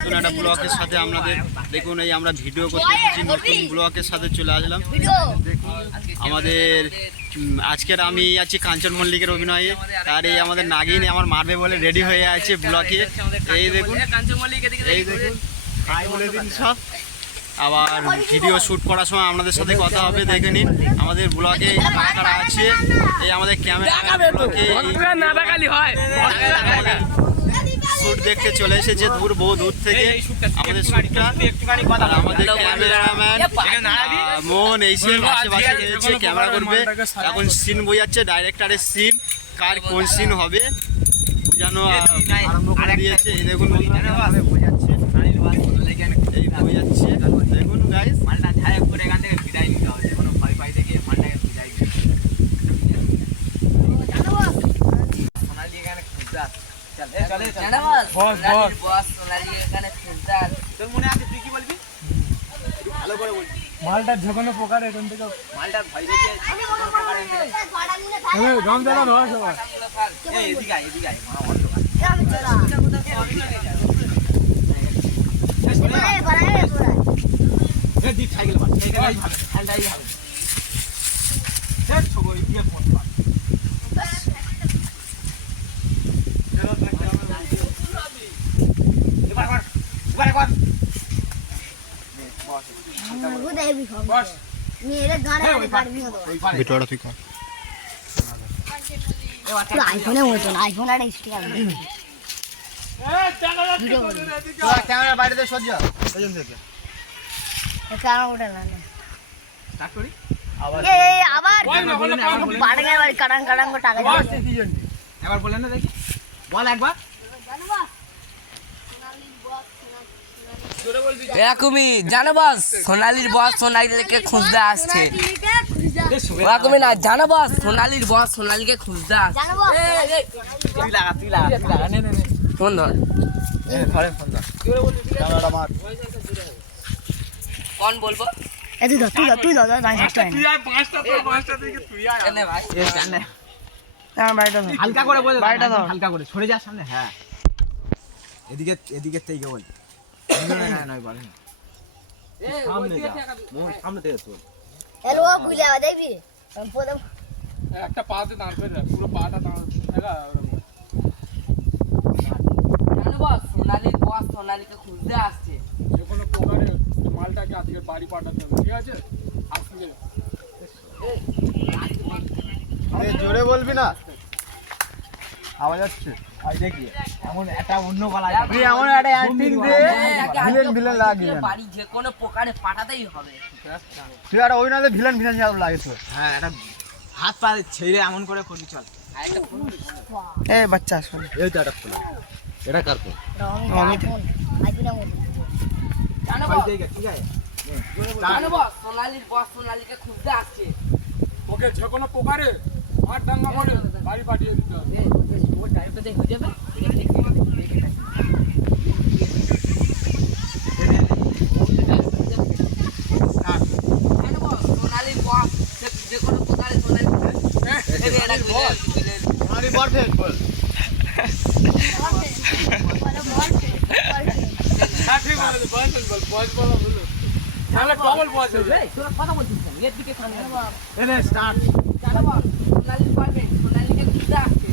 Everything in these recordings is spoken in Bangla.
নতুন একটা ব্লকের সাথে আপনাদের দেখুন, এই আমরা ভিডিও করতে এসেছি, নতুন ব্লকের সাথে চলে আসলাম। দেখুন আমাদের আজকের আমি আছি কাঞ্চন মল্লিকের অভিনয়ে, আর এই আমাদের নাগিন আমার মারবে বলে রেডি হয়ে আছে ব্লকে। এই দেখুন, এই দেখুন, হাই বলে দিন সব। আবার ভিডিও শ্যুট করার সময় আপনাদের সাথে কথা হবে, দেখে নিন আমাদের ব্লগে কারা কারা আছে। এই আমাদের ক্যামেরা শ্যুট দেখতে চলে এসেছে বহু দূর থেকে আমাদের শ্যুটটা। আমাদের ক্যামেরাম্যান মোহন এসে বাসে বাসে রয়েছে, ক্যামেরা করবে। এখন সিন বোঝাচ্ছে, ডাইরেক্টরের সিন, কার কোন সিন হবে বোঝানো আরম্ভ করে দিয়েছে। এই দেখুন বোঝাচ্ছে, এই বোঝাচ্ছে, দেখুন গাইস। মালটা যেকোনো প্রকার এখান থেকে মালটা ভাই দেখে গাম জ্বালা নয় সবাই এদিকে আয় আইফোনে মতন আইফোন আর স্টিকার ক্যামেরা বাইরে দিয়ে সজ্জা ওজন থেকে কারণ ওটা না স্টার্ট করি আবার বাড়ে বাড়ি কাটাং কাটাং করে টাকা একবার বলেন না দেখি, বল একবার। এরকমই জানো বস, সোনালির বস সোনালিকে খুঁজতে আসছে। এরকমই না জানো বস, সোনালির বস সোনালিকে খুঁজতে আসছে। তুই লাগা নে ফোন ধর, ঘরে ফোন দাও, ক্যামেরাটা মার। কোন বলবো? তুই দাদা এনে ভাই হালকা করে বল, হালকা করে সরে যা সামনে। হ্যাঁ এদিকে থেকে বল, না বলেন সামনে যা, সামনে থেকে চল। এলো বুঝলে দেখবি একটা পাতে দাঁড় করে পুরো পাটা দাঁড় জানো বস, সোনালির বস সোনালিকে খুঁজতে আসছে। যে কোনো প্রকারে মালটাকে আজকে বাড়ি পাঠাতে হবে, ঠিক আছে? আজকে জোরে বলবি না, আওয়াজ আসছে। আই দেখি এমন একটা অন্য গলা, তুই এমন একটা অ্যাক্টিং দে ভিলেন লাগিয়ে বাড়ি যে কোনো প্রকারে পাঠাতেই হবে। তুই আর ওই না ভিলেন যাও লাগে তো। হ্যাঁ একটা হাত পা ছেড়ে এমন করে করবি, চল। এই বাচ্চা শোন, এই তো একটা খোলা, এটা কার ফোন? আইফোনে মতন জানো বস, জানো বস, সোনালির বস সোনালিকে খুঁজতে আসছে। ওকে যে কোনো প্রকারে মার দাঙ্গা করে বাড়ি পাঠিয়ে দিতে হবে। ওর টাইপটা হয়ে যাবে। জানো বস, সোনালির বস যে কোনো প্রকারে সোনালি আরে পারফেক্ট বল। তাহলে ডবল বস হবে। তোরা কথা বলছিস কেন? এর দিকে সামনে এনে স্টার্ট। জানো বস, সোনালির পারফেক্ট সোনালিকে খুঁজতে আসছে।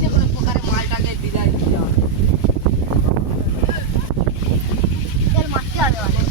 যে কোনো প্রকারে মালটাকে বিদায় দিতে হবে। মারতে হবে অনেক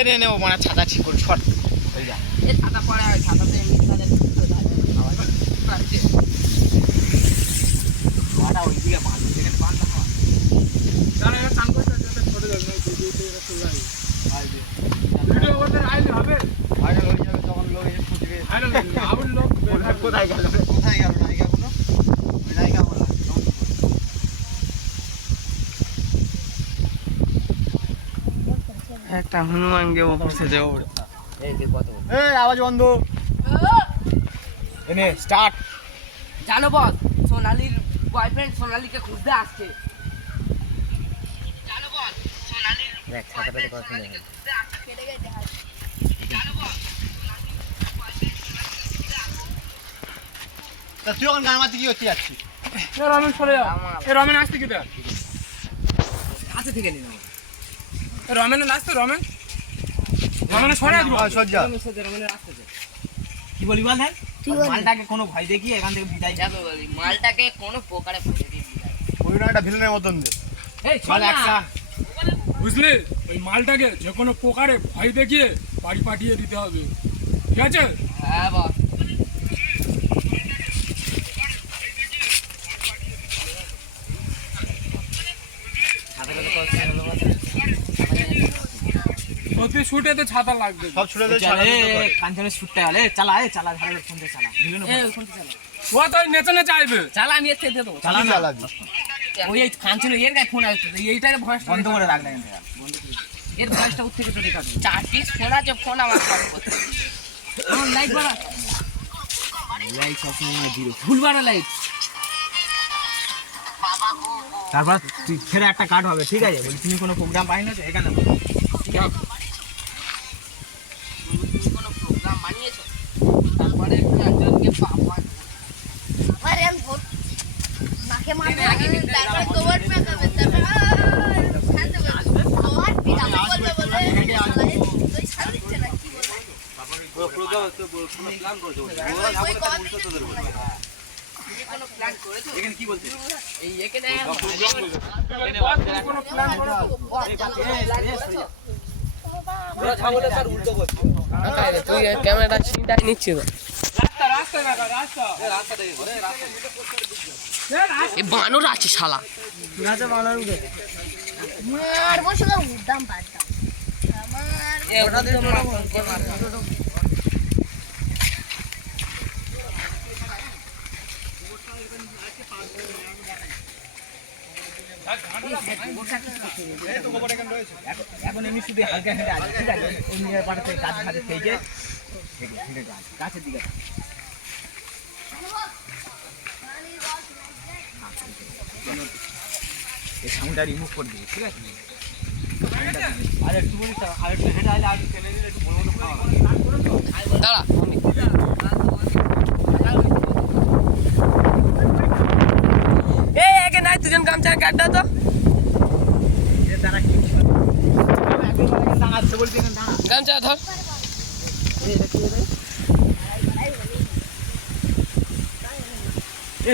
এনে নেব মানে ছাতা ঠিক করে শর্ট হয়ে যা। এ ছাতা পরে হয়, ছাতাতে এমনি তাদের ঢুকতে যায়। ওটা ওইদিকে বাঁধ, যেখানে বাঁধ না হয়। তাহলে চান করতে ছোটে যাবে না, ভিডিওতে এটা চলে আসবে। ভিডিও করতে আইলে হবে, ভাইরাল হয়ে যাবে, তখন লোক এসে খুঁজবে। ভাইরাল আবার লোক কোথায় গেল নায়িকাগুলো? ওই নায়িকা বলা একটা হনুমানকে বসে দেবো। এই আওয়াজ বন্ধ। এনে স্টার্ট। জানো বস, সোনালির বয়ফ্রেন্ড সোনালিকে খুঁজতে আসছে। জানো বস, সোনালির বয়ফ্রেন্ড সোনালিকে খুঁজতে আসছে। জানো বস, তা তুই ওখানে গান মারতে কি হচ্ছে যাচ্ছিস? রমেন সরে যাও। রমেন আসতে কি দেখ? কাছে থেকে নিন। রমেনের আসতে রমেন সরে আসবো। সজ্জা কি বলি বল ভাই? তুই বল। মালটাকে কোনো ভয় দেখিয়ে এখান থেকে বিদায় যাবে বলি। মালটাকে কোনো প্রকারে ভয় দেখিয়ে বিদায়। ওই না একটা ভিলেনের মতন দে। এই চল অ্যাকশন। বুঝলি, ওই মালটাকে যে কোনো প্রকারে ভয় দেখিয়ে বাড়ি পাঠিয়ে দিতে হবে, ঠিক আছে? হ্যাঁ বস। সত্যি শুটে তো ছাতা লাগবে। সব ছুড়ে দে। কাঞ্চনের শুটটা হলে চালা ধারে ফোনতে চালা। ও তো নেচে নেচে আইবে। চালা আমি এর থেকে দেবো। চালা চালাবি। ওই এই কাঞ্চনের এর গায়ে ফোন আসছে, এইটার ভয়েস বন্ধ করে রাখ না। এর ভয়েসটা উঠ থেকে চলে কাটবে। 4 পিস ফোন আছে, ফোন আমার কাছে করতে। আমার লাইট বাড়া। লাইট সবসময় জিরো। ফুল বাড়া লাইট। তারপর তুই ছেড়ে একটা কাট হবে, ঠিক আছে? বলি তুমি কোনো প্রোগ্রাম পাই না তো এখানে কোনো প্রোগ্রাম বানিয়েছো? তারপরে একজনকে বাবা আরে আমি ভোট নাকে মারবো তারপরে কভার পেকাবে তারপরে শান্তি বলবে আমার পিতা বলবে বলে তুই শান্তি দিচ্ছে না কি বলে প্রোগ্রাম তো কোনো প্ল্যান করছো? ওরা উল্টো তোদের বলে। কোনো প্ল্যান করেছো? এখানে কি বলছিস? এই এখানে কোনো প্ল্যান করো। তুই ক্যামেরাটা চিন্তায় নিচ্ছি তো। রাস্তা দেখা রাস্তা। এই বানর আছে শালা। মারবো শুধু উদ্দাম পারতাম আমার এখন এমনি শুধু হালকা হেঁটে আছে, ঠিক আছে? ওই নিজের পাড়াতে গাছ ঘাটে থেকে গাছের দিকে এই সাউন্ডটা রিমুভ করে দিবি, ঠিক আছে? আর একটু বলিস, আর একটু হেঁটে আলে আর টেনে নিলে একটু বড় বড় খাওয়া দাঁড়া এই একে নাই দুজন গামছা কাটটা তো দাঁড়া কি দাঁড়াচ্ছে বলছি, এখানে দাঁড়া। গামছা ধর।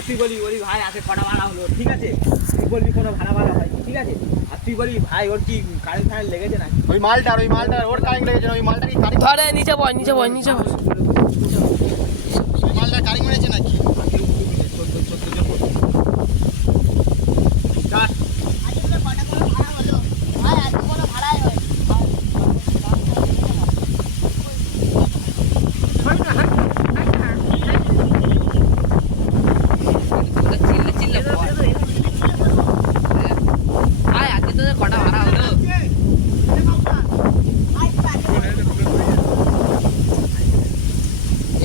তুই বলি ওর ভাই আছে কটা ভাড়া হলো, ঠিক আছে? তুই বলবি কোনো ভাড়া হয়, ঠিক আছে? আর তুই বলি ভাই ওর কি কারেন্ট ফারেন্ট লেগেছে না? ওই মালটার ওর কারেন্ট লেগেছে না? ওই মালটা কি কারেন্ট? ধরে নিচে বয় ওই মালটা কারেন্ট মেরেছে নাকি? আজকে কটা কোনো ভাড়া হলো ভাই আজকে কোনো ভাড়াই হয় চিল্লে চিল্লে আয় আজকে তোদের কটা ভাড়া হলো?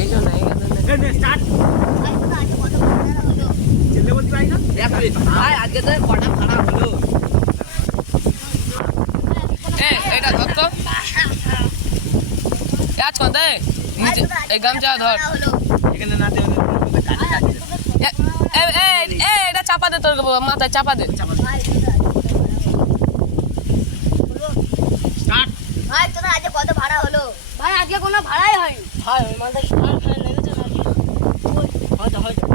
এই জন্য স্টার্ট ভাই তো আজকে কত ভাড়া হলো চিল্লে বলতে পারি না? আয় আজকে তোদের কটা ভাড়া হলো? এটা ধর তো কাজ করতে নিচে এই গামছা ধর। হলো এখানে নাতে হলে এটা চাপা দে, তোর মাথায় চাপা দে। ভাই তোরা আজকে কত ভাড়া হলো ভাই আজকে কোনো ভাড়াই হয়নি ভাই ওই মালটা কি ভাড়া ফেলে লেগেছে নাকি হয়তো হয়তো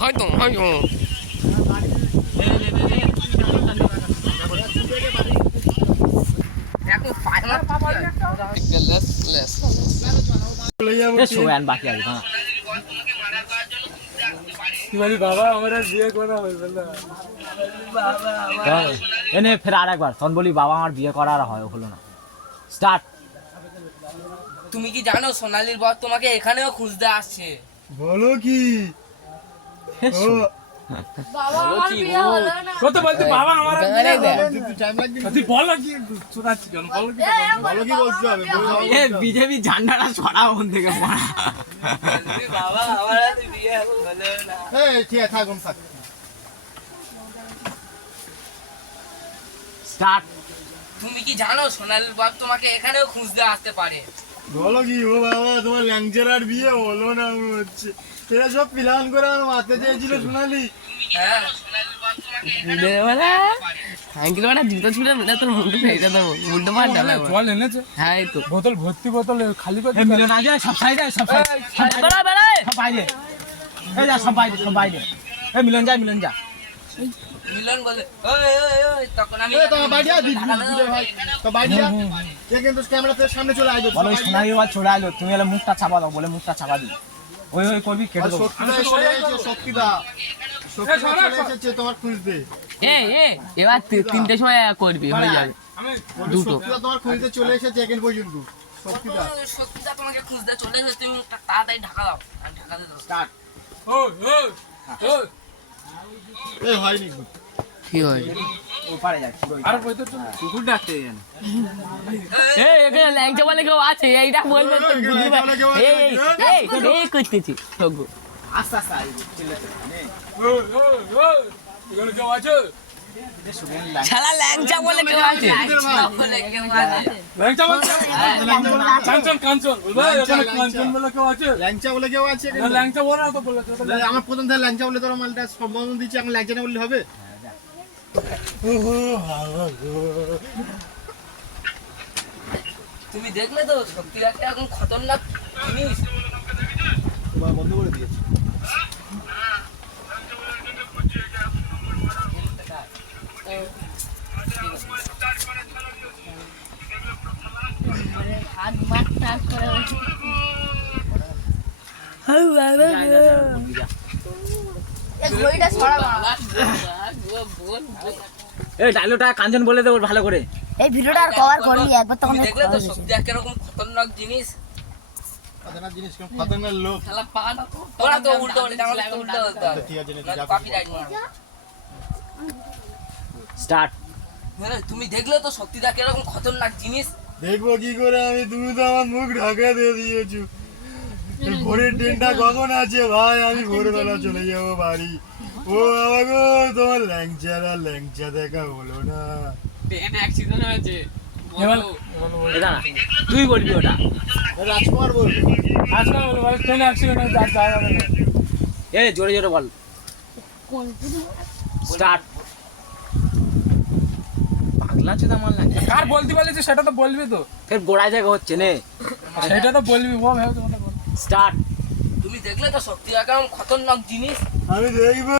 হয়তো এখন ফাইনাল বাকি আছে হ্যাঁ। বাবা আমার আর বিয়ে করা হইবে না। এনে ফের আর একবার তখন বলি বাবা আমার বিয়ে করা আর হলো না। স্টার্ট। তুমি কি জানো সোনালির বর তোমাকে এখানেও খুঁজতে আসছে? বলো কি? বাবা আমার বিয়ে হলো না কত বলছি বাবা আমার আরে দেখ। তুই বল কি চোদাচ্ছি কেন বল কি ভালো কি বলতে হবে এ বিজেপি ঝান্ডাটা ছড়াও ওখান থেকে পড়া বাবা আমার আর বিয়ে হলো না। এই ঠিক আছে থাকুন থাক স্টার্ট তুমি কি জানো সোনালীর বাপ তোমাকে এখানেও খুঁজতে আসতে পারে? বলো কি ও বাবা তোমার ল্যাংচারার বিয়ে হলো না মনে হচ্ছে এরা সব প্ল্যান করে আমার মারতে চেয়েছিল সোনালি হ্যাঁ সোনালীর বাপ তোমাকে জল এনেছে বোতল ভর্তি বোতল খালি করে এ মিলন আজ সব সাইডে সব সাইডে সব বাইরে এই যা সব বাইরে এ মিলন যা মিলন বলে ওই ওই ওই তখন আমি তোমার বাড়ি আ দিদি ভাই তো বাড়ি আ কে কিন্তু ক্যামেরাতে সামনে চলে আসবে বলো সোনালি বাবা চলে আলো তুমি এলে মুখটা চাপা দাও বলে মুখটা চাপা দিই ওই করবি কেটে দেবো শক্তিদা চলে এসেছে তোমার খুঁজতে এবার তিনটের সময় করবি হয়ে যাবে দুটো। শক্তিদা তোমার খুঁজতে চলে এসেছে এখন পর্যন্ত শক্তিদা সত্যিটা তোমাকে খুঁজতে চলে এসেছে, তুমি তাড়াতাড়ি ঢাকা দাও আর ঢাকাতে দাও। স্টার্ট ওই ওই ওই এই হয়নি কি হয় ও পারে যাচ্ছে আর বই তো কুকুর ডাকতে জান এখানে ল্যাংচা বলে কেউ আছে এইটা বলবে তো বুঝতে পার- এই করতেছি সগু আস্তে আস্তে চলে ওই ওই ওই এখানে কেউ আছে শালা ল্যাংচা বলে কেউ আছে বলে কেউ আছে? ল্যাংচা বলছে কাঞ্চন কাঞ্চন বলবে এখানে কাঞ্চন বলে কেউ আছে ল্যাংচা বলে কেউ আছে না, ল্যাংচা বলে না তো বলে তো আমার প্রথম থেকে ল্যাংচা বলে তোরা মালটা সম্বোধন দিচ্ছি এখন ল্যাংচা না বললে হবে তুমি দেখলে তো সত্যি একটা এখন খতরনাক জিনিস। তোমার বন্ধ করে দিয়েছি হাত মার টাচ করে এই ঘড়িটা ছড়া মারা এই ডায়লগটা কাঞ্চন বলে দেবো ভালো করে এই ভিডিওটা আর কভার করবি একবার তখন তুমি দেখলে তো সত্যি একটা এরকম খতরনাক জিনিস। খতরনাক জিনিস কোন খতরনাক লোক শালা পাটা তো তোরা তো উল্টো বলে আমার তো উল্টো বলতে হবে। ঠিক আছে নাহলে copyright মারবে। স্টার্ট তুমি দেখলে তো সত্যিটা এরকম খতরনাক জিনিস। দেখবো কি করে আমি তুমি তো আমার মুখ ঢাকা দিয়ে দিয়েছো ভোরের ট্রেনটা কখন আছে ভাই আমি ভোরবেলা চলে যাবো বাড়ি ও বাবা গো তোমার ল্যাংচা দেখা হলো না এটা না তুই বলবি ওটা রাজকুমার বলবে আজকাল বলে ট্রেন অ্যাক্সিডেন্ট হয়ে যার জায়গা নেই এ জোরে জোরে বল স্টার্ট পাগলা চোদা মাল না কার বলতে বলেছে সেটা তো বলবি তো ফের গোড়া জায়গা হচ্ছে নে সেটা তো বলবি ও ভেবে তোমাকে স্টার্ট তুমি দেখলে তো সত্যি এরকম খতরনাক জিনিস। আমি দেখবো